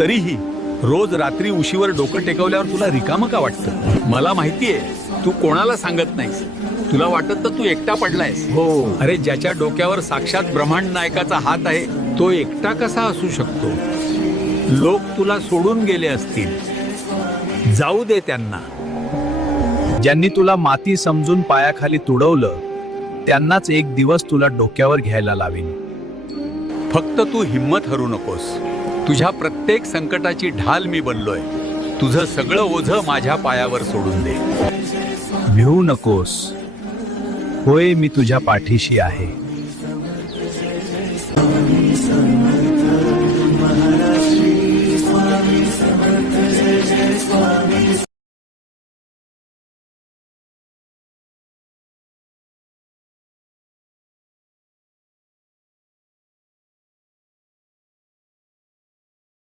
तरीही रोज रात्री उशीवर डोकं टेकवल्यावर तुला रिकामं का वाटतं? मला माहितीये तू कोणाला सांगत नाहीस. तुला वाटत तर तू एकटा पडलायस. हो, अरे ज्याच्या डोक्यावर साक्षात ब्रह्मांड नायकाचा हात आहे तो एकटा कसा असू शकतो? लोक तुला सोडून गेले असतील, जाऊ दे त्यांना. ज्यांनी तुला माती समजून पायाखाली तुडवलं त्यांनाच एक दिवस तुला डोक्यावर घ्यायला लावीन. फक्त तू हिम्मत हरू नकोस. तुझ्या प्रत्येक संकटाची ढाल मी बनलोय. तुझं सगळं ओझं माझ्या पायावर सोडून दे. भिवू नकोस. होय, मी तुझ्या पाठीशी आहे.